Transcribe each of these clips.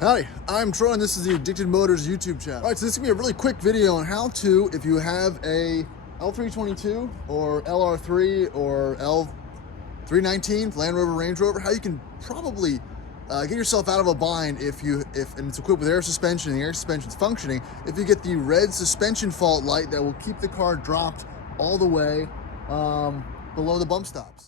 Howdy, I'm Troy and this is the Addicted Motors YouTube channel. All right, so this is gonna be a really quick video on how to, if you have a L322 or LR3 or L319 Land Rover, Range Rover, how you can probably get yourself out of a bind and it's equipped with air suspension and the air suspension's functioning, if you get the red suspension fault light that will keep the car dropped all the way below the bump stops.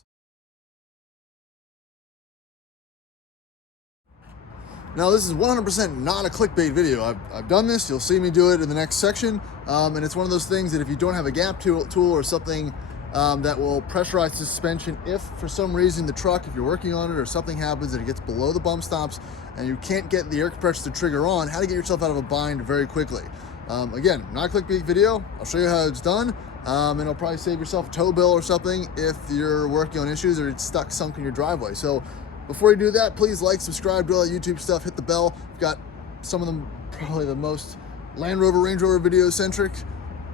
Now this is 100% not a clickbait video. I've done this, you'll see me do it in the next section, and it's one of those things that if you don't have a gap tool or something that will pressurize the suspension, if for some reason the truck, if you're working on it or something happens and it gets below the bump stops and you can't get the air compressor to trigger on, how to get yourself out of a bind very quickly. Again, not a clickbait video, I'll show you how it's done, and it'll probably save yourself a tow bill or something if you're working on issues or it's sunk in your driveway. So before you do that, please like, subscribe, do all that YouTube stuff, hit the bell. We've got some of them, probably the most Land Rover, Range Rover video-centric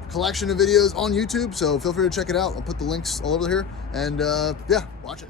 collection of videos on YouTube, so feel free to check it out. I'll put the links all over here, and yeah, watch it.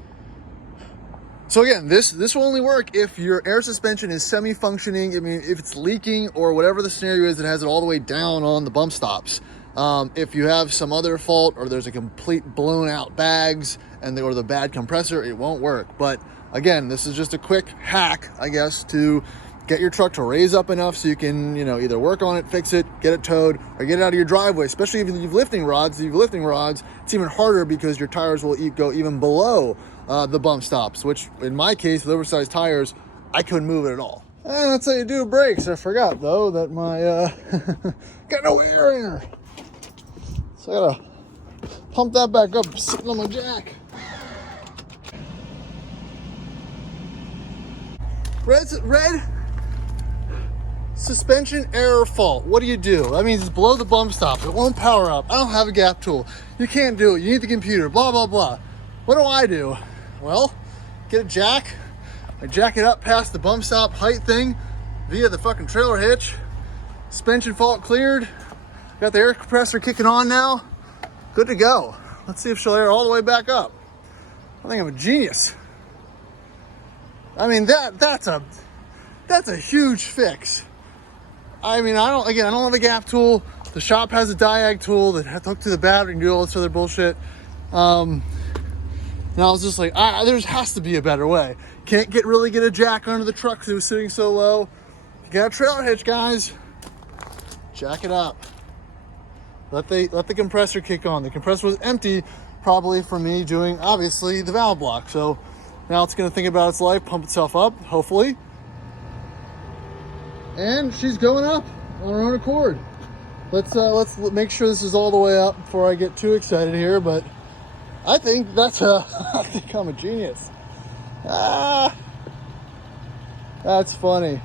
So again, this will only work if your air suspension is semi-functioning. I mean, if it's leaking or whatever the scenario is that has it all the way down on the bump stops. If you have some other fault or there's a complete blown out bags or the bad compressor, it won't work. But again, this is just a quick hack, I guess, to get your truck to raise up enough so you can, either work on it, fix it, get it towed, or get it out of your driveway. Especially if you have lifting rods. It's even harder because your tires will go even below the bump stops, which in my case, with oversized tires, I couldn't move it at all. And that's how you do brakes. I forgot though that my got no air in her. So I gotta pump that back up, sitting on my jack. Red suspension error fault. What do? That means it's below the bump stop. It won't power up. I don't have a gap tool. You can't do it. You need the computer. Blah, blah, blah. What do? Well, get a jack. I jack it up past the bump stop height thing via the fucking trailer hitch. Suspension fault cleared. Got the air compressor kicking on now. Good to go. Let's see if she'll air all the way back up. I think I'm a genius. I mean, that's a huge fix. I mean, I don't have a gap tool. The shop has a diag tool that has to hook to the battery and do all this other bullshit. And I was just like, there has to be a better way. Can't really get a jack under the truck because it was sitting so low. You got a trailer hitch, guys. Jack it up. Let the compressor kick on. The compressor was empty, probably for me doing, obviously, the valve block. So now it's gonna think about its life, pump itself up, hopefully. And she's going up on her own accord. Let's make sure this is all the way up before I get too excited here, but I think I think I'm a genius. That's funny.